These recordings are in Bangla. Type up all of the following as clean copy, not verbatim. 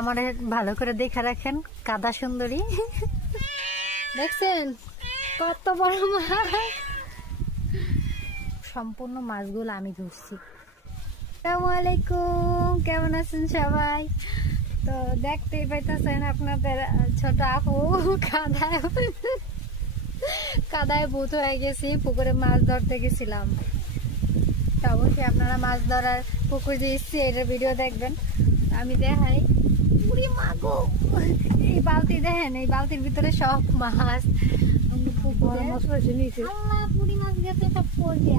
আমারে ভালো করে দেখে রাখেন। কাদা সুন্দরী দেখছেন কত বড় মাছ। সম্পূর্ণ মাছগুলো আমি ধরছি। আসসালামু আলাইকুম, কেমন আছেন সবাই? তো দেখতেই পাইতেছেন আপনাদের ছোট আপু কাদায় ভূত হয়ে গেছি। পুকুরে মাছ ধরতে গেছিলাম। তো অবশ্যই আপনারা মাছ ধরার পুকুর যে এসছি এটার ভিডিও দেখবেন। আমি দেখাই পুরি মাগো, এই বালতি দেখেন, এই বালতির ভিতরে সব মাছ। পুরি মাছ গেছে সব পড়বে।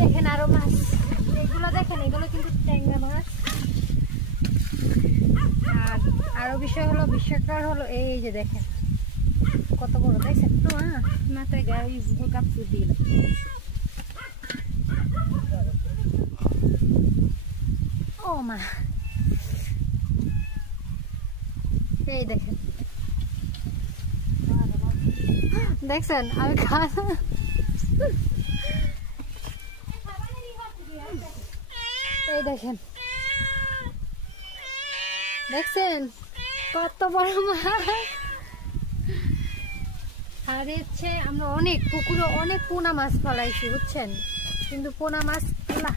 দেখেন আরো মাছ, এগুলো দেখেন, এগুলো কিন্তু ট্যাংরা মাছ। আর আরো বিষয় হলো, বিস্ময়কর হলো এই যে দেখেন কত বড়, দেখছেন তো? মাথায় গায়ে কাপড় দিল। ও মা, এই দেখেন, দেখছেন আমি এই দেখেন, দেখছেন কত বড় মাছ। আর হচ্ছে আমরা অনেক পুকুরে অনেক পোনা মাছ ফলাইছি বুঝছেন, কিন্তু পোনা মাছ না।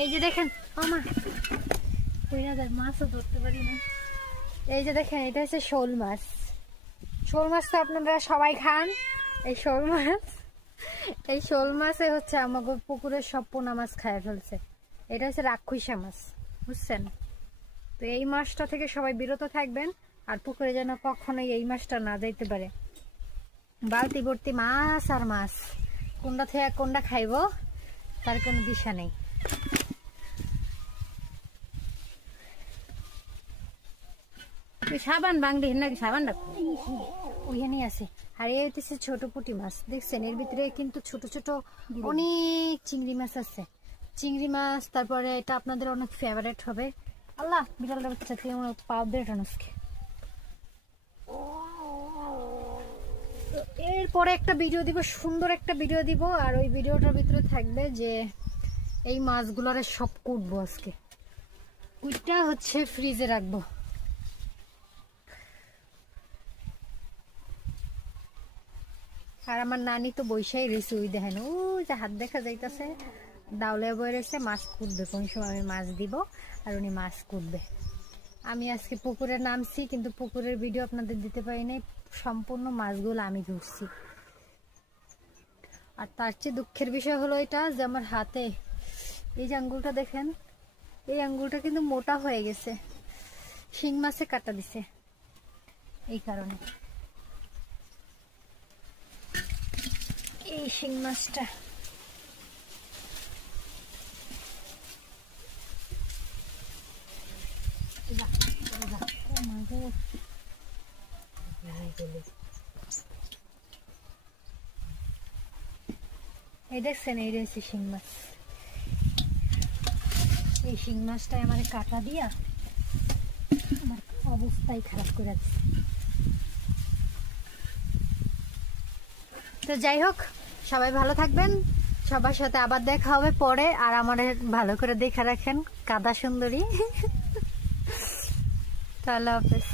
এই যে দেখেন আমার মাছও ধরতে পারি না। এই যে দেখেন, এটা হচ্ছে শোল মাছ। শোল মাছ তো আপনারা সবাই খান। এই শোল মাছে হচ্ছে আমাকে পুকুরের সব পোনা মাছ খায় ফেলছে। এটা হচ্ছে রাক্ষুসা মাছ বুঝছেন। তো এই মাছটা থেকে সবাই বিরত থাকবেন, আর পুকুরে যেন কখনোই এই মাছটা না যাইতে পারে। বালতি ভর্তি মাছ আর মাছ, কোনটা থেকে কোনটা খাইব তার কোনো দিশা নেই। সাবান বাংলি নাকি সাবান ওইখানে আছে। আর এই হচ্ছে ছোট পুঁটি মাছ, দেখছেন এর ভিতরে কিন্তু ছোট ছোট অনেক চিংড়ি মাছ আছে। চিংড়ি মাছ, তারপরে এটা আপনাদের অনেক ফেভারিট হবে। আল্লাহ বিড়ালটা বাচ্চা থেকে আমার পাও দিয়ে টানসকে। এরপরে একটা ভিডিও দিব, সুন্দর একটা ভিডিও দিব। আর ওই ভিডিওটার ভিতরে থাকবে যে এই মাছগুলোর সব কুটবো আজকে, কুটটা হচ্ছে ফ্রিজে রাখবো। আর আমার নানি তো বৈশাই রয়েছে, ওই দেখেন ও যে হাত দেখা যাইতেছে, দাউলে বয়ে রয়েছে। মাছ কুটবে, কোন সময় আমি মাছ দিব আর উনি মাছ কুটবে। আমি আজকে পুকুরে নামছি, কিন্তু পুকুরের ভিডিও আপনাদের দিতে পারি নাই। সম্পূর্ণ মাছগুলো আমি ধরছি। আর তার চেয়ে দুঃখের বিষয় হলো এটা যে আমার হাতে এই যে আঙ্গুলটা দেখেন, এই আঙ্গুলটা কিন্তু মোটা হয়ে গেছে, শিং মাছে কাটা দিছে এই কারণে। এই শিং মাছটা এই দেখছেন, এই রয়েছে শিং মাছ। এই শিং মাছটাই আমার কাটা দিয়া আমার অবস্থাই খারাপ করে দিচ্ছে। তো যাই হোক, সবাই ভালো থাকবেন, সবার সাথে আবার দেখা হবে পরে। আর আমাদের ভালো করে দেখে রাখেন, কাদা সুন্দরী। আল্লাহ হাফেজ।